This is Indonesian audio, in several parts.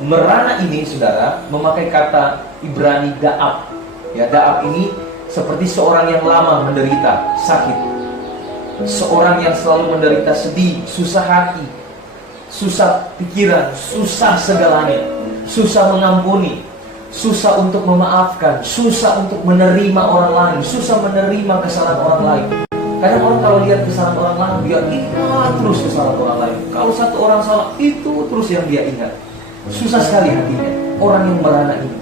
Merana ini, saudara, memakai kata Ibrani da'ab. Ya, da'ab ini seperti seorang yang lama menderita sakit, seorang yang selalu menderita sedih, susah hati, susah pikiran, susah segalanya, susah mengampuni, susah untuk memaafkan, susah untuk menerima orang lain, susah menerima kesalahan orang lain. Kadang orang kalau lihat kesalahan orang lain, dia ingat terus kesalahan orang lain. Kalau satu orang salah, itu terus yang dia ingat. Susah sekali hatinya. Orang yang merana ini,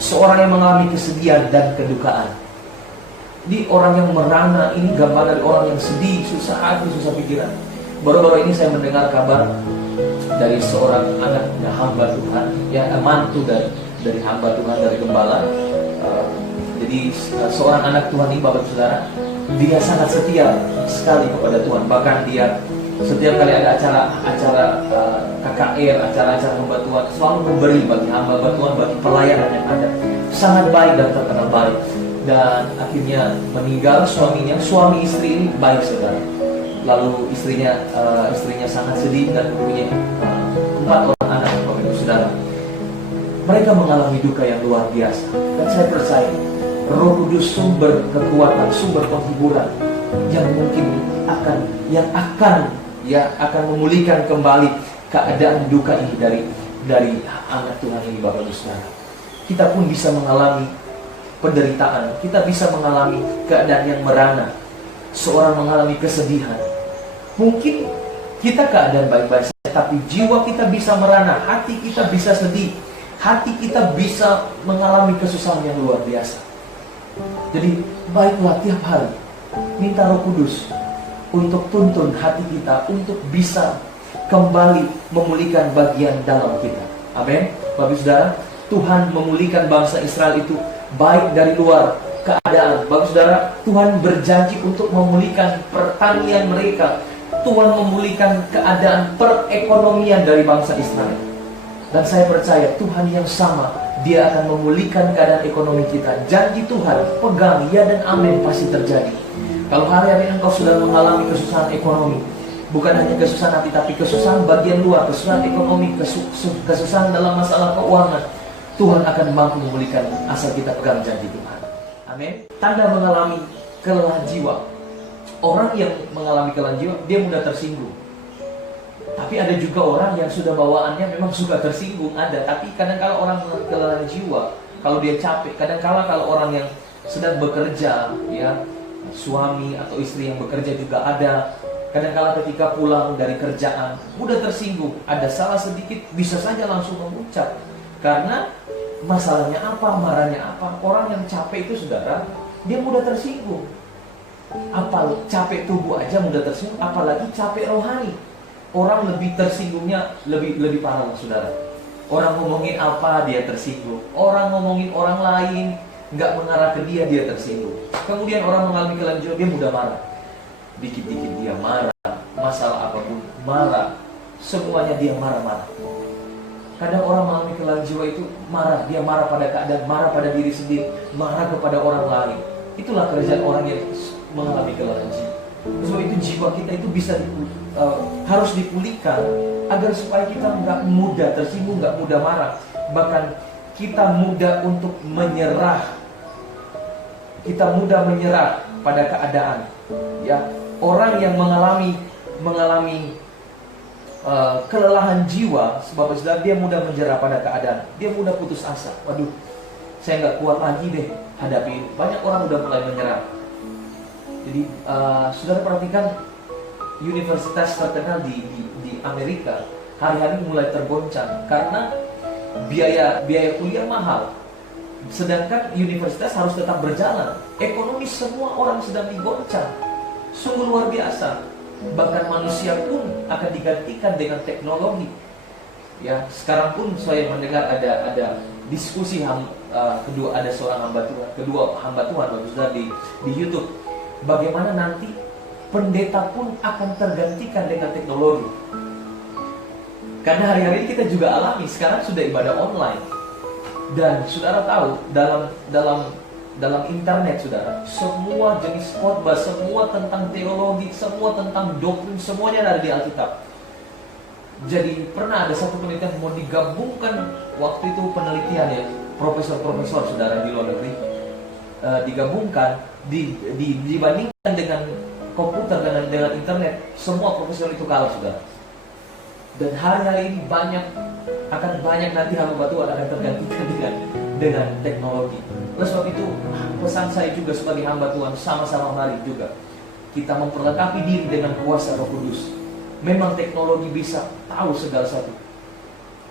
seorang yang mengalami kesedihan dan kedukaan. Di orang yang merana ini gambar dari orang yang sedih, susah hati, susah pikiran. Baru-baru ini saya mendengar kabar dari seorang anaknya hamba Tuhan, ya, mantu dari hamba Tuhan, dari gembala. Jadi seorang anak Tuhan ini, Bapak Saudara, dia sangat setia sekali kepada Tuhan. Bahkan dia setiap kali ada acara KKR, acara-acara hamba Tuhan, selalu memberi bagi hamba Tuhan, bagi pelayanan yang ada. Sangat baik dan terkenal baik. Dan akhirnya meninggal suaminya. Suami istri ini baik, saudara. Lalu istrinya sangat sedih dan mempunyai 4 orang anak, Bapak Saudara. Mereka mengalami duka yang luar biasa. Dan saya percaya Roh Kudus sumber kekuatan, sumber penghiburan yang mungkin akan memulihkan kembali keadaan duka ini dari anak Tuhan ini, Bapak Ibu Saudara. Kita pun bisa mengalami penderitaan, kita bisa mengalami keadaan yang merana. Seorang mengalami kesedihan. Mungkin kita keadaan baik-baik saja, tapi jiwa kita bisa merana, hati kita bisa sedih, hati kita bisa mengalami kesusahan yang luar biasa. Jadi baiklah tiap hari minta Roh Kudus untuk tuntun hati kita, untuk bisa kembali memulihkan bagian dalam kita. Amin. Bapak Saudara, Tuhan memulihkan bangsa Israel itu baik dari luar keadaan. Bapak Saudara, Tuhan berjanji untuk memulihkan pertanian mereka. Tuhan memulihkan keadaan perekonomian dari bangsa Israel. Dan saya percaya Tuhan yang sama, Dia akan memulihkan keadaan ekonomi kita. Janji Tuhan, pegang, ya dan amin, pasti terjadi. Kalau hari-hari engkau sudah mengalami kesusahan ekonomi, bukan hanya kesusahan hati, tapi kesusahan bagian luar, kesusahan ekonomi, kesusahan dalam masalah keuangan, Tuhan akan mampu memulihkan asal kita pegang janji Tuhan. Amin. Tanda mengalami kelelahan jiwa. Orang yang mengalami kelelahan jiwa, dia mudah tersinggung. Tapi ada juga orang yang sudah bawaannya memang suka tersinggung, ada. Tapi kadang-kala orang mengalami kelelahan jiwa, kalau dia capek, kadang-kala kalau orang yang sedang bekerja, ya, suami atau istri yang bekerja juga ada. Kadang-kala ketika pulang dari kerjaan, mudah tersinggung. Ada salah sedikit, bisa saja langsung mengucap. Karena masalahnya apa, marahnya apa. Orang yang capek itu, saudara, dia mudah tersinggung. Capek tubuh aja mudah tersinggung, apalagi capek rohani. Orang lebih tersinggungnya lebih parah, saudara. Orang ngomongin apa, dia tersinggung. Orang ngomongin orang lain, nggak mengarah ke dia tersinggung. Kemudian orang mengalami kelelahan jiwa, dia mudah marah. Dikit-dikit dia marah, masalah apapun marah, semuanya dia marah-marah. Kadang orang mengalami kelelahan jiwa itu marah, dia marah pada keadaan, marah pada diri sendiri, marah kepada orang lain. Itulah kerjaan orang yang mengalami kelelahan jiwa. Sebab itu jiwa kita itu harus dipulihkan agar supaya kita nggak mudah tersinggung, nggak mudah marah, bahkan kita mudah untuk menyerah. Kita mudah menyerah pada keadaan. Ya, orang yang mengalami kelelahan jiwa, sebab saudara, dia mudah menyerah pada keadaan. Dia mudah putus asa. Waduh, saya nggak kuat lagi deh hadapi ini. Banyak orang udah mulai menyerah. Jadi saudara perhatikan, universitas terkenal di Amerika hari-hari mulai tergoncang karena biaya kuliah mahal. Sedangkan universitas harus tetap berjalan. Ekonomi semua orang sedang digoncang. Sungguh luar biasa. Bahkan manusia pun akan digantikan dengan teknologi. Ya, sekarang pun saya mendengar ada diskusi kedua, ada seorang kedua hamba Tuhan di YouTube. Bagaimana nanti pendeta pun akan tergantikan dengan teknologi. Karena hari-hari kita juga alami, sekarang sudah ibadah online. Dan saudara tahu, dalam internet, saudara, semua jenis khotbah, semua tentang teologi, semua tentang doktrin, semuanya ada di Alkitab. Jadi pernah ada satu penelitian mau digabungkan, waktu itu penelitian ya, profesor-profesor saudara di luar negeri, digabungkan, dibandingkan dengan komputer, dengan internet, semua profesor itu kalah saudara. Dan hari-hari ini akan banyak nanti hamba Tuhan akan tergantikan dengan teknologi. Oleh sebab itu, pesan saya juga sebagai hamba Tuhan, sama-sama mari juga kita memperlengkapi diri dengan kuasa Roh Kudus. Memang teknologi bisa tahu segala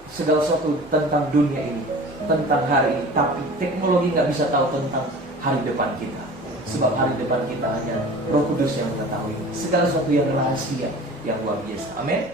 sesuatu tentang dunia ini, tentang hari ini, tapi teknologi nggak bisa tahu tentang hari depan kita. Sebab hari depan kita hanya Roh Kudus yang mengetahui segala sesuatu yang rahasia, yang luar biasa. Amin.